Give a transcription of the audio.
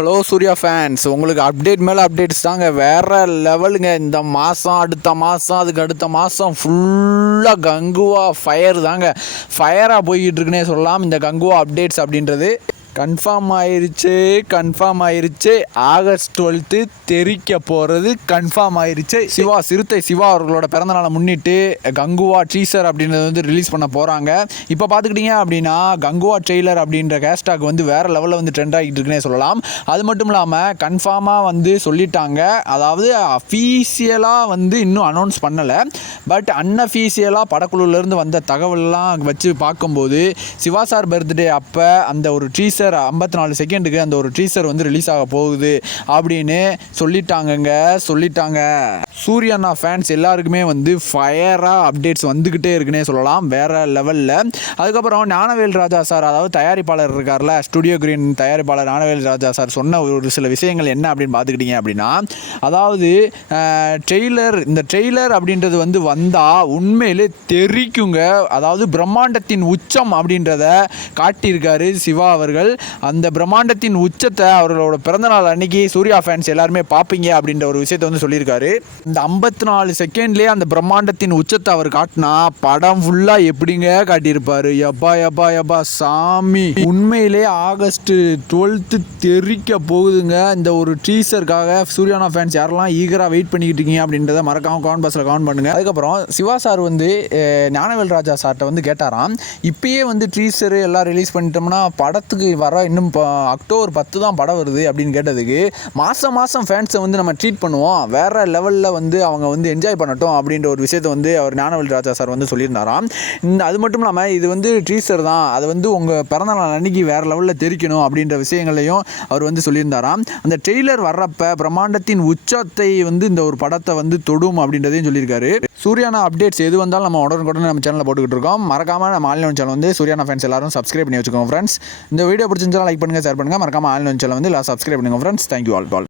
Hello Suriya fans உங்களுக்கு update மேலே updates தாங்க. வேறு லெவலுங்க இந்த மாதம் அடுத்த மாதம் அதுக்கு அடுத்த மாதம் ஃபுல்லாக கங்குவா ஃபயர் தாங்க. ஃபயராக போய்கிட்டு இருக்குன்னே சொல்லலாம். இந்த கங்குவா அப்டேட்ஸ் அப்படின்றது கன்ஃபார்ம் ஆயிருச்சு கன்ஃபார்ம் ஆயிருச்சு. ஆகஸ்ட் டுவெல்த்து தெரிக்க போகிறது கன்ஃபார்ம் ஆயிருச்சு. சிவா சிறுத்தை சிவா அவர்களோட பிறந்தநாளை முன்னிட்டு கங்குவா டீசர் அப்படின்றது வந்து ரிலீஸ் பண்ண போகிறாங்க இப்போ பார்த்துக்கிட்டிங்க அப்படின்னா கங்குவா ட்ரெய்லர் அப்படின்ற ஹேஷ்டாக் வந்து வேறு லெவலில் வந்து ட்ரெண்ட் ஆகிட்டு இருக்குன்னே சொல்லலாம். அது மட்டும் இல்லாமல் கன்ஃபார்மாக வந்து சொல்லிட்டாங்க. அதாவது அஃபீஷியலாக வந்து இன்னும் அனௌன்ஸ் பண்ணலை. பட் அன்அஃபீஷியலாக படக்குழுலேருந்து வந்த தகவல்லாம் வச்சு பார்க்கும்போது சிவா சார் பர்த்டே அப்போ அந்த ஒரு டீசர் ஐம்பத்தி நாலு செகண்டுக்கு அந்த ஒரு டீசர் வந்து ரிலீஸ் ஆக போகுது அப்படின்னு சொல்லிட்டாங்கங்க சொல்லிட்டாங்க. சூரியண்ணா ஃபேன்ஸ் எல்லாருக்குமே வந்து ஃபயராக அப்டேட்ஸ் வந்துக்கிட்டே இருக்குன்னே சொல்லலாம் வேறு லெவலில் அதுக்கப்புறம் ஞானவேல் ராஜா சார் அதாவது தயாரிப்பாளர் இருக்கார்ல ஸ்டுடியோ கிரீன் தயாரிப்பாளர் ஞானவேல் ராஜா சார் சொன்ன ஒரு சில விஷயங்கள் என்ன அப்படின்னு பார்த்துக்கிட்டீங்க அப்படின்னா அதாவது ட்ரெய்லர் இந்த ட்ரெய்லர் அப்படின்றது வந்து வந்தால் உண்மையிலே தெரிக்குங்க. அதாவது பிரம்மாண்டத்தின் உச்சம் அப்படின்றத காட்டியிருக்காரு சிவா அவர்கள். அந்த பிரம்மாண்டத்தின் உச்சத்தை அவர்களோட பிறந்தநாள் அன்னைக்கு சூர்யா ஃபேன்ஸ் எல்லாருமே பார்ப்பீங்க அப்படின்ற ஒரு விஷயத்தை வந்து சொல்லியிருக்காரு. இந்த ஐம்பத்தி நாலு செகண்ட்லேயே அந்த பிரம்மாண்டத்தின் உச்சத்தை அவர் காட்டினா படம் ஃபுல்லாக எப்படிங்க காட்டியிருப்பாரு? எப்பா எப்பா எப்பா சாமி. உண்மையிலே ஆகஸ்ட் டுவெல்த்து தெரிக்க போகுதுங்க. இந்த ஒரு டீசருக்காக சூர்யானா ஃபேன்ஸ் யாரெல்லாம் ஈகராக வெயிட் பண்ணிக்கிட்டு இருக்கீங்க அப்படின்றத மறக்காம கமெண்ட் பாக்ஸில் கமெண்ட் பண்ணுங்க. அதுக்கப்புறம் சிவா சார் வந்து ஞானவேல் ராஜா சார்கிட்ட வந்து கேட்டாராம். இப்பயே வந்து டீசரு எல்லாம் ரிலீஸ் பண்ணிட்டோம்னா படத்துக்கு வர இன்னும் இப்போ அக்டோபர் பத்து தான் படம் வருது அப்படின்னு கேட்டதுக்கு மாதம் மாதம் ஃபேன்ஸை வந்து நம்ம ட்ரீட் பண்ணுவோம். வேற லெவலில் வந்து அவங்க வந்து என்ஜாய் பண்ணட்டும் அப்படின்ற ஒரு விஷயத்தை வந்து அவர் ஞானவல் ராஜா சார் வந்து சொல்லியிருந்தாராம். இந்த அது மட்டும் இல்லாமல் இது வந்து ட்ரீசர் தான். அது வந்து உங்கள் பிறந்தநாள் அன்னைக்கு வேற லெவலில் தெரிக்கணும் அப்படின்ற விஷயங்களையும் அவர் வந்து சொல்லியிருந்தாராம். அந்த ட்ரெய்லர் வர்றப்ப பிரம்மாண்டத்தின் உச்சத்தை வந்து இந்த ஒரு படத்தை வந்து தொடும் அப்படின்றதையும் சொல்லியிருக்காரு. சூர்யானா அப்டேட்ஸ் எது வந்தாலும் நம்ம உடனுக்குடனே நம்ம சேனலில் போட்டுக்கிட்டு இருக்கோம். மறக்காமல் நம்ம ஆன்லைன் சேனல் வந்து சூர்யானா ஃபேன்ஸ் எல்லாரும் சப்ஸ்கிரைப் பண்ணி வச்சுக்கோங்க ஃப்ரெண்ட்ஸ் இந்த வீடியோ பிடிச்சிருந்தாலும் லைக் பண்ணுங்கள் ஷேர் பண்ணுங்கள் மறக்காமல் ஆன்லைன் சேனல் வந்து எல்லாம் சப்ஸ்கிரைப் பண்ணுங்கள் ஃப்ரெண்ட்ஸ் தேங்க்யூ ஆல் ஆல்